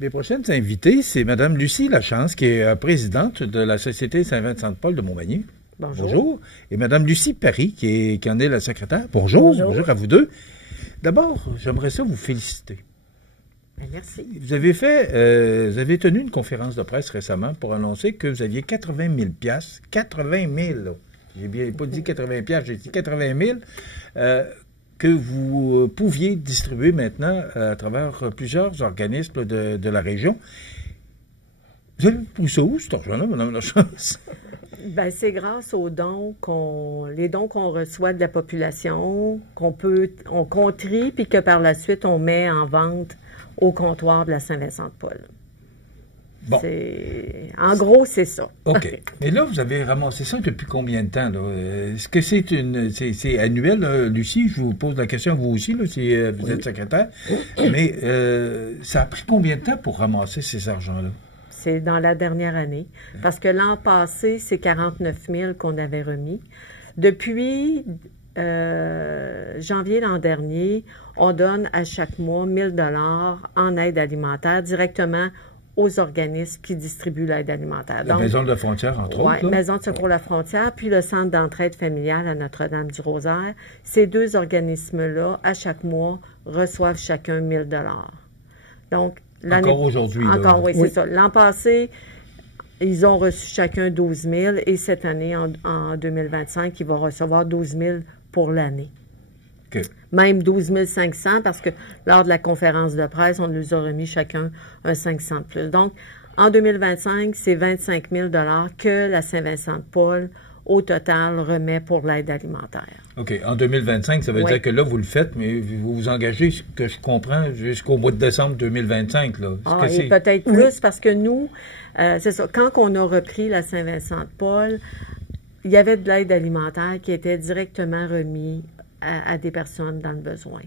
Les prochaines invitées, c'est Mme Lucie Lachance, qui est présidente de la Société Saint-Vincent-de-Paul de Montmagny. Bonjour. Bonjour. Et Mme Lucie Paris, qui en est la secrétaire. Bonjour. Bonjour. Bonjour à vous deux. D'abord, j'aimerais ça vous féliciter. Merci. Vous avez tenu une conférence de presse récemment pour annoncer que vous aviez 80 000 $. 80 000, là. J'ai bien pas dit 80 $, j'ai dit 80 000 que vous pouviez distribuer maintenant à travers plusieurs organismes de la région. Vous avez pris ça où, cet argent-là, Mme Lachance? Ben, c'est grâce aux dons les dons qu'on reçoit de la population, qu'on trie, puis que par la suite, on met en vente au comptoir de la Saint-Vincent-de-Paul. Bon. En gros, c'est ça. OK. Mais là, vous avez ramassé ça depuis combien de temps, là? Est-ce que c'est annuel, là, Lucie? Je vous pose la question, vous aussi, là, si vous êtes secrétaire. Mais ça a pris combien de temps pour ramasser ces argents-là? C'est dans la dernière année. Parce que l'an passé, c'est 49 000 qu'on avait remis. Depuis janvier l'an dernier, on donne à chaque mois 1 000 $ en aide alimentaire directement aux organismes qui distribuent l'aide alimentaire. La Maison de la Frontière, entre autres. Oui, Maison de secours la Frontière, puis le Centre d'entraide familiale à Notre-Dame-du-Rosaire. Ces deux organismes-là, à chaque mois, reçoivent chacun 1 000 $. Donc, encore aujourd'hui. Encore, oui, c'est ça. L'an passé, ils ont reçu chacun 12 000 et cette année, en 2025, ils vont recevoir 12 000 pour l'année. Okay. Même 12 500 parce que lors de la conférence de presse, on nous a remis chacun un 500 de plus. Donc, en 2025, c'est 25 000 $ que la Saint-Vincent-de-Paul, au total, remet pour l'aide alimentaire. OK. En 2025, ça veut dire que là, vous le faites, mais vous vous engagez, ce que je comprends, jusqu'au mois de décembre 2025. Là. Et peut-être plus, parce que nous, c'est ça, quand on a repris la Saint-Vincent-de-Paul, il y avait de l'aide alimentaire qui était directement remise à des personnes dans le besoin.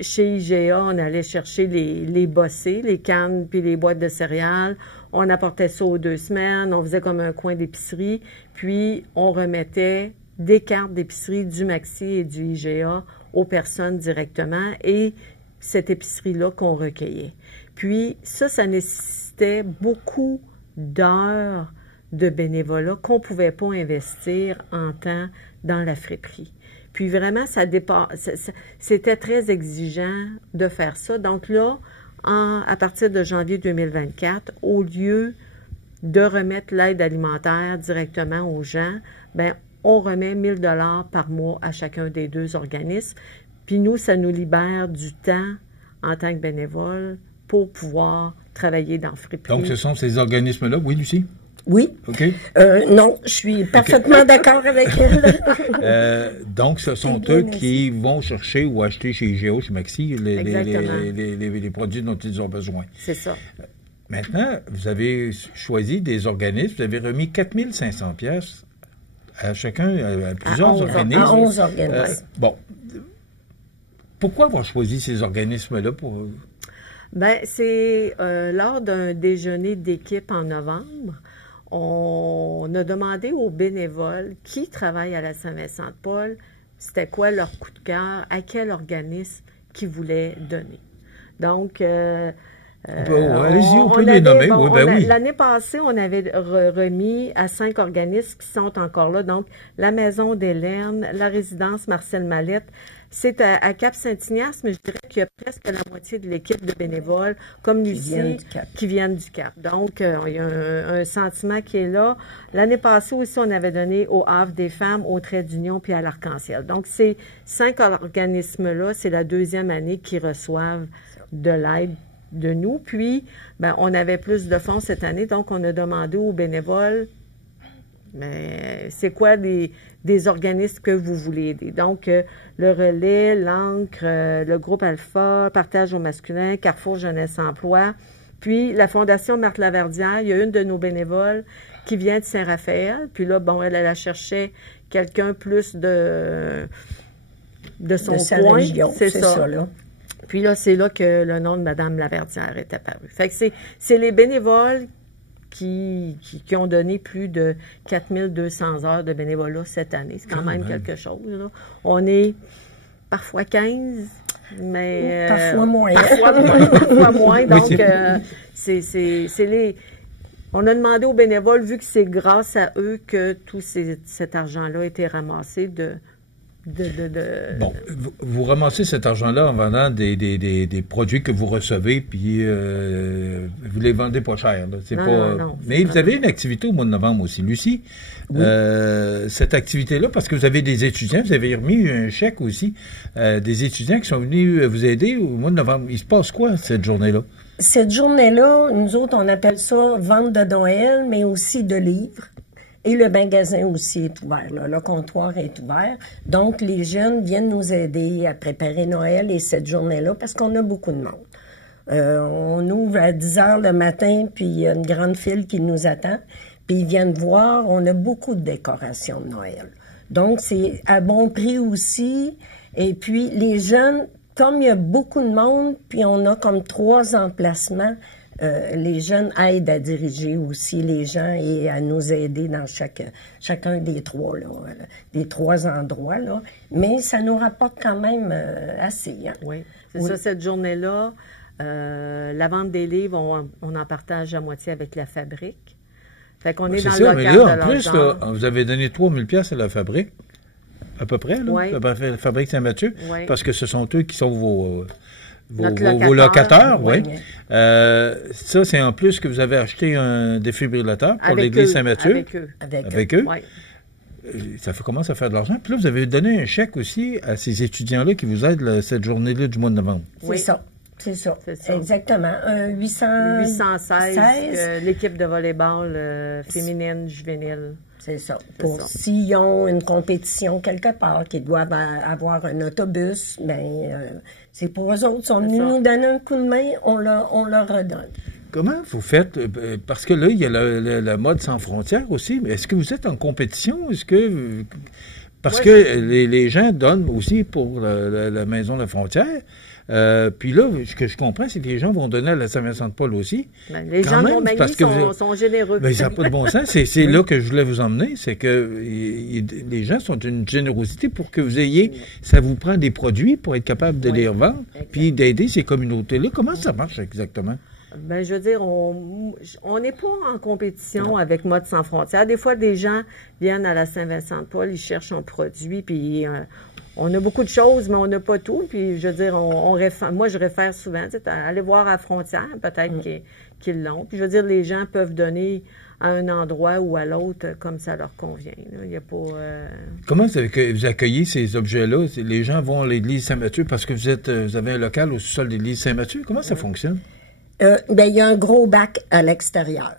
Chez IGA, on allait chercher les bossés, les cannes puis les boîtes de céréales. On apportait ça aux 2 semaines. On faisait comme un coin d'épicerie. Puis, on remettait des cartes d'épicerie du Maxi et du IGA aux personnes directement et cette épicerie-là qu'on recueillait. Puis, ça nécessitait beaucoup d'heures de bénévolat qu'on ne pouvait pas investir en temps dans la friperie. Puis vraiment, c'était très exigeant de faire ça. Donc là, à partir de janvier 2024, au lieu de remettre l'aide alimentaire directement aux gens, bien, on remet 1 000 $ par mois à chacun des deux organismes. Puis nous, ça nous libère du temps en tant que bénévole pour pouvoir travailler dans friperie. Donc, ce sont ces organismes-là, oui, Lucie? Oui. OK. Non, je suis parfaitement d'accord avec elle. Donc, ce sont eux qui vont chercher ou acheter chez IGA, chez Maxi, les produits dont ils ont besoin. C'est ça. Maintenant, vous avez choisi des organismes, vous avez remis 4 500 $ à chacun, à plusieurs organismes. À 11 organismes. Bon. Pourquoi avoir choisi ces organismes-là pour... Bien, c'est lors d'un déjeuner d'équipe en novembre, on a demandé aux bénévoles qui travaillent à la Saint-Vincent-de-Paul, c'était quoi leur coup de cœur, à quel organisme qu'ils voulaient donner. Donc, allez-y, on peut les nommer. Oui. L'année passée, on avait remis à 5 organismes qui sont encore là. Donc, la Maison d'Hélène, la résidence Marcel Mallette. C'est à Cap-Saint-Ignace, mais je dirais qu'il y a presque la moitié de l'équipe de bénévoles, comme Lucie, qui viennent du Cap. Donc, il y a un sentiment qui est là. L'année passée aussi, on avait donné au Havre des femmes, au Trait d'Union, puis à l'Arc-en-Ciel. Donc, ces 5 organismes-là, c'est la 2e année qu'ils reçoivent de l'aide de nous. Puis, ben, on avait plus de fonds cette année, donc on a demandé aux bénévoles, mais c'est quoi des organismes que vous voulez aider? Donc, le Relais, l'Ancre, le Groupe Alpha, Partage au masculin, Carrefour Jeunesse Emploi, puis la Fondation Marthe Laverdière. Il y a une de nos bénévoles qui vient de Saint-Raphaël, puis là, bon, elle cherchait quelqu'un plus de son coin. Région, c'est ça là. Puis là, c'est là que le nom de Mme Laverdière est apparu. Fait que c'est les bénévoles qui ont donné plus de 4200 heures de bénévolat cette année. C'est quand même quelque chose, là. On est parfois 15. Mais, parfois moins. Parfois moins. Donc, Oui, c'est les... On a demandé aux bénévoles, vu que c'est grâce à eux que tout cet argent-là a été ramassé Bon, vous ramassez cet argent-là en vendant des produits que vous recevez, puis vous les vendez pas cher. Là. C'est pas. Non, mais vous avez une activité au mois de novembre aussi, Lucie. Oui. Cette activité-là, parce que vous avez des étudiants, vous avez remis un chèque aussi, des étudiants qui sont venus vous aider au mois de novembre. Il se passe quoi cette journée-là? Cette journée-là, nous autres, on appelle ça vente de Noël, mais aussi de livres. Et le magasin aussi est ouvert, là. Le comptoir est ouvert. Donc, les jeunes viennent nous aider à préparer Noël et cette journée-là parce qu'on a beaucoup de monde. On ouvre à 10 heures le matin, puis il y a une grande file qui nous attend. Puis ils viennent voir, on a beaucoup de décorations de Noël. Donc, c'est à bon prix aussi. Et puis, les jeunes, comme il y a beaucoup de monde, puis on a comme 3 emplacements, les jeunes aident à diriger aussi les gens et à nous aider dans chacun des 3, là, des 3 endroits, là. Mais ça nous rapporte quand même assez. Hein? Oui, c'est ça, cette journée-là. La vente des livres, on en partage à moitié avec la fabrique. Fait qu'on est dans le local mais là, de en plus, là, vous avez donné 3 000 $ à la fabrique, à peu près, là, oui. La fabrique Saint-Mathieu, oui. Parce que ce sont eux qui sont vos locataires, oui. Ça, c'est en plus que vous avez acheté un défibrillateur pour avec l'église eux, Saint-Mathieu. Avec eux. Oui. Ça commence à faire de l'argent. Puis là, vous avez donné un chèque aussi à ces étudiants-là qui vous aident cette journée-là du mois de novembre. Oui. C'est ça. Exactement. 816, l'équipe de volleyball féminine, juvénile. C'est ça. S'ils ont une compétition quelque part, qu'ils doivent avoir un autobus, c'est pour eux autres. Ils sont venus nous donner un coup de main, on leur redonne. Comment vous faites? Parce que là, il y a la mode sans frontières aussi. Mais est-ce que vous êtes en compétition? Parce que les gens donnent aussi pour la Maison de la Frontière. Puis là, ce que je comprends, c'est que les gens vont donner à la Saint-Vincent-de-Paul aussi. Les gens de Montmagny sont généreux. Ça n'a pas de bon sens. C'est là que je voulais vous emmener. C'est que les gens sont d'une générosité pour que vous ayez... Ça vous prend des produits pour être capable de les revendre, puis d'aider ces communautés-là. Comment ça marche exactement? Je veux dire, on n'est pas en compétition avec Mode Sans Frontières. Des fois, des gens viennent à la Saint-Vincent-de-Paul, ils cherchent un produit, puis on a beaucoup de choses, mais on n'a pas tout. Puis, je veux dire, moi, je réfère souvent, aller voir à la frontière, peut-être qu'ils l'ont. Puis, je veux dire, les gens peuvent donner à un endroit ou à l'autre comme ça leur convient. Il n'y a pas... Comment vous accueillez ces objets-là? Les gens vont à l'église Saint-Mathieu parce que vous avez un local au sous-sol de l'église Saint-Mathieu. Comment ça fonctionne? Il y a un gros bac à l'extérieur.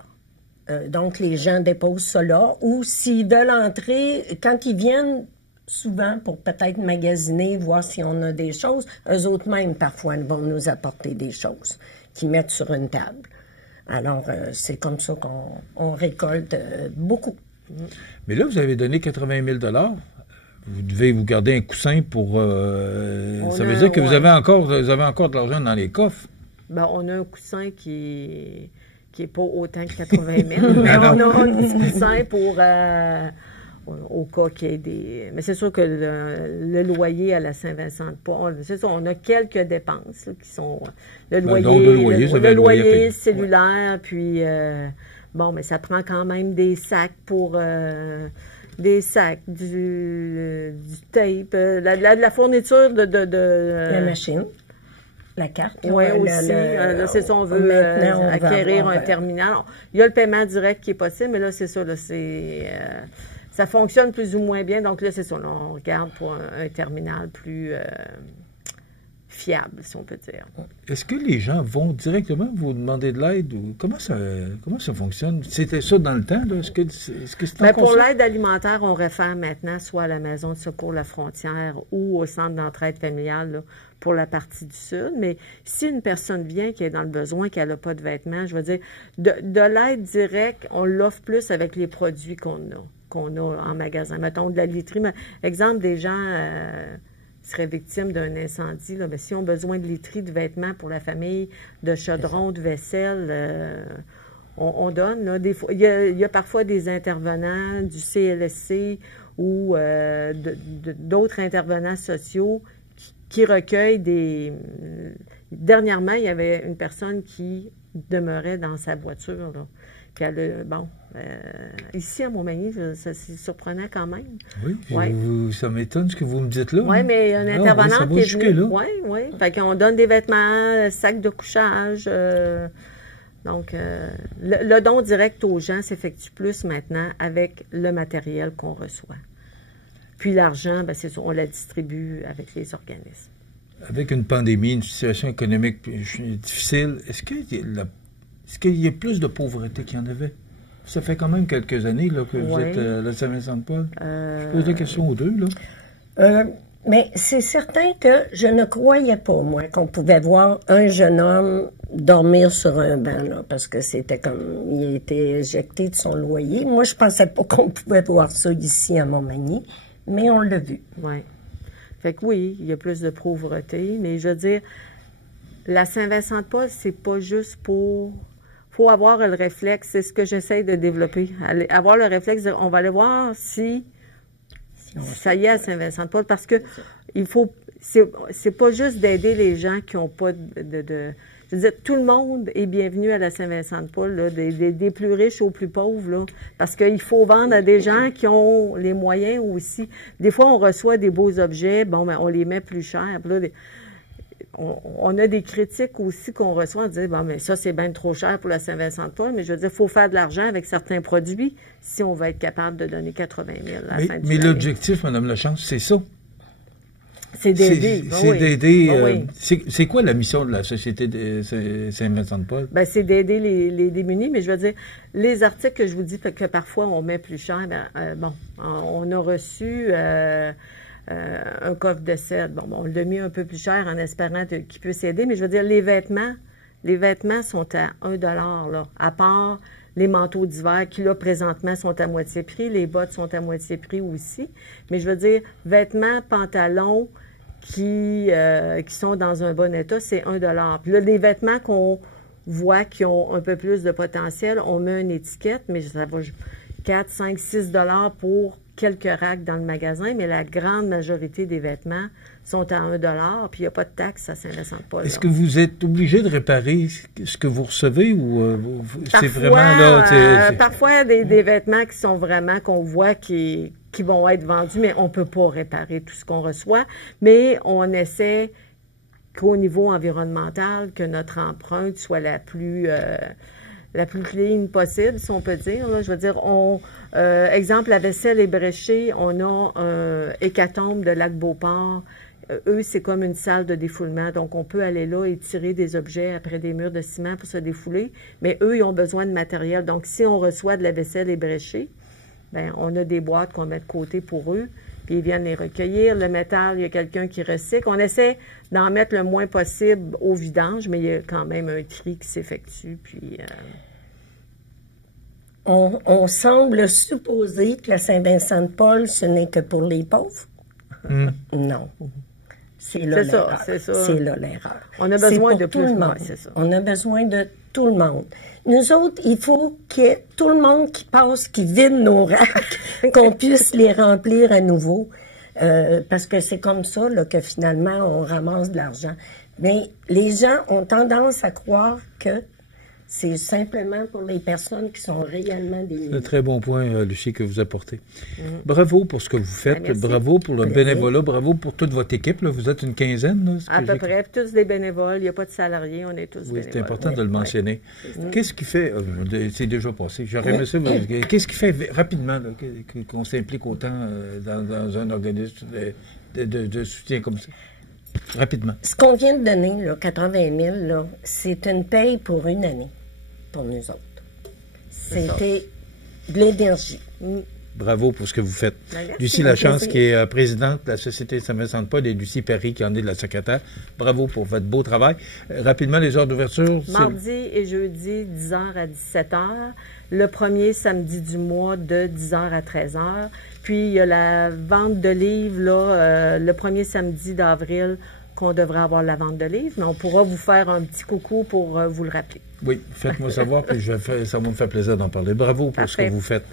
Donc, les gens déposent ça là. Ou s'ils veulent entrer, quand ils viennent souvent pour peut-être magasiner, voir si on a des choses, eux autres même, parfois, vont nous apporter des choses qu'ils mettent sur une table. Alors, c'est comme ça qu'on récolte beaucoup. Mais là, vous avez donné 80 000 $. Vous devez vous garder un coussin pour... ça veut dire que vous avez encore de l'argent dans les coffres. On a un coussin qui est pas autant que 80 000, mais on a un petit coussin pour... au cas qu'il y ait des... Mais c'est sûr que le loyer à la Saint-Vincent-de-Paul, c'est ça, on a quelques dépenses là, qui sont... Le loyer cellulaire, puis... mais ça prend quand même des sacs pour... des sacs, du tape, de la fourniture de la machine. La carte. Oui, aussi. Là, c'est ça, on veut acquérir un terminal. Il y a le paiement direct qui est possible, mais là, c'est ça, là, ça fonctionne plus ou moins bien. Donc là, c'est ça, là, on regarde pour un terminal plus fiable, si on peut dire. Est-ce que les gens vont directement vous demander de l'aide? Ou comment ça fonctionne? C'était ça dans le temps, là? Est-ce que c'est encore pour ça? l'aide alimentaire, on réfère maintenant soit à la Maison de secours La Frontière ou au Centre d'entraide familiale, là, pour la partie du Sud. Mais si une personne vient qui est dans le besoin, qui n'a pas de vêtements, je veux dire, de l'aide directe, on l'offre plus avec les produits qu'on a en magasin. Mettons de la literie. Exemple, des gens seraient victimes d'un incendie. Là, si on a besoin de literie, de vêtements pour la famille, de chaudron, de vaisselle, on donne. Là, des fois, il y a parfois des intervenants du CLSC ou d'autres intervenants sociaux qui recueille des... Dernièrement, il y avait une personne qui demeurait dans sa voiture, là. Puis ici à Montmagny, ça c'est surprenant quand même. Oui, ça m'étonne ce que vous me dites là. Oui, mais il y a un intervenant qui est venu. Là. Oui. Fait qu'on donne des vêtements, sacs de couchage. Donc, le don direct aux gens s'effectue plus maintenant avec le matériel qu'on reçoit. Puis l'argent, c'est sûr, on la distribue avec les organismes. Avec une pandémie, une situation économique difficile, est-ce qu'il y a plus de pauvreté qu'il y en avait? Ça fait quand même quelques années là, que vous êtes à la Saint-Vincent-de-Paul. Je pose des questions aux deux. Là. Mais c'est certain que je ne croyais pas, moi, qu'on pouvait voir un jeune homme dormir sur un banc, là, parce que c'était comme... Il a été éjecté de son loyer. Moi, je pensais pas qu'on pouvait voir ça ici à Montmagny, mais on l'a vu. Oui. Fait que oui, il y a plus de pauvreté, mais je veux dire, la Saint-Vincent-de-Paul, c'est pas juste pour... faut avoir le réflexe, c'est ce que j'essaie de développer. Avoir le réflexe, on va aller voir si ça y est à Saint-Vincent-de-Paul, parce que il faut... C'est pas juste d'aider les gens qui n'ont pas de... Je veux dire, tout le monde est bienvenu à la Saint-Vincent-de-Paul, là, des plus riches aux plus pauvres, là, parce qu'il faut vendre à des gens qui ont les moyens aussi. Des fois, on reçoit des beaux objets, on les met plus cher. Là, on a des critiques aussi qu'on reçoit, on dit, mais ça, c'est bien trop cher pour la Saint-Vincent-de-Paul, mais je veux dire, il faut faire de l'argent avec certains produits si on va être capable de donner 80 000 à la fin de l'année. Mais l'objectif, Mme Lachance, c'est ça. C'est d'aider. C'est d'aider. C'est quoi la mission de la Société de Saint-Vincent-de-Paul? C'est d'aider les démunis, mais je veux dire, les articles que je vous dis que parfois on met plus cher, on a reçu un coffre de cèdre. On l'a mis un peu plus cher en espérant qu'il puisse aider, mais je veux dire, les vêtements sont à 1 $, là, à part les manteaux d'hiver qui, là, présentement, sont à moitié prix. Les bottes sont à moitié prix aussi. Mais je veux dire, vêtements, pantalons qui sont dans un bon état, c'est 1 $. Puis là, les vêtements qu'on voit qui ont un peu plus de potentiel, on met une étiquette, mais ça va 4, 5, 6 $ pour quelques racks dans le magasin, mais la grande majorité des vêtements sont à 1 $, puis il n'y a pas de taxe à Saint-Vincent-de-Paul. Est-ce que vous êtes obligé de réparer ce que vous recevez ou c'est vraiment là... parfois, des vêtements qui sont vraiment, qu'on voit qui vont être vendus, mais on ne peut pas réparer tout ce qu'on reçoit, mais on essaie qu'au niveau environnemental, que notre empreinte soit la plus clean possible, si on peut dire. Là, je veux dire, exemple, la vaisselle ébréchée, on a un hécatombe de Lac-Beauport. Eux, c'est comme une salle de défoulement. Donc, on peut aller là et tirer des objets après des murs de ciment pour se défouler. Mais eux, ils ont besoin de matériel. Donc, si on reçoit de la vaisselle ébréchée, on a des boîtes qu'on met de côté pour eux. Puis, ils viennent les recueillir. Le métal, il y a quelqu'un qui recycle. On essaie d'en mettre le moins possible au vidange, mais il y a quand même un tri qui s'effectue. Puis... On semble supposer que la Saint-Vincent-de-Paul, ce n'est que pour les pauvres. Non. C'est là l'erreur. C'est là l'erreur. On a besoin de tout le monde. C'est ça. On a besoin de tout le monde. Nous autres, il faut qu'il y ait tout le monde qui passe, qui vide nos racks, qu'on puisse les remplir à nouveau. Parce que c'est comme ça là, que finalement, on ramasse de l'argent. Mais les gens ont tendance à croire que c'est simplement pour les personnes qui sont réellement démunies. C'est un très bon point, Lucie, que vous apportez. Bravo pour ce que vous faites. Bravo pour le bénévolat. Bravo pour toute votre équipe. Là. Vous êtes une quinzaine. Là, à peu près. Tous des bénévoles. Il n'y a pas de salariés. On est tous bénévoles. C'est important de le mentionner. Qu'est-ce qui fait... c'est déjà passé. J'aurais aimé ça. Qu'est-ce qui fait rapidement là, qu'on s'implique autant dans un organisme de soutien comme ça? Rapidement. Ce qu'on vient de donner, là, 80 000, là, c'est une paye pour une année. Pour nous autres. C'était de l'énergie. Bravo pour ce que vous faites. Lucie Lachance, qui est présidente de la Société Saint-Vincent-de-Paul, et Lucie Perry, qui en est la secrétaire. Bravo pour votre beau travail. Rapidement, les heures d'ouverture. Mardi et jeudi, 10h à 17h. Le premier samedi du mois, de 10h à 13h. Puis, il y a la vente de livres, là, le premier samedi d'avril, qu'on devrait avoir la vente de livres. Mais on pourra vous faire un petit coucou pour vous le rappeler. Oui, faites-moi savoir, puis ça va me faire plaisir d'en parler. Bravo pour ce que vous faites.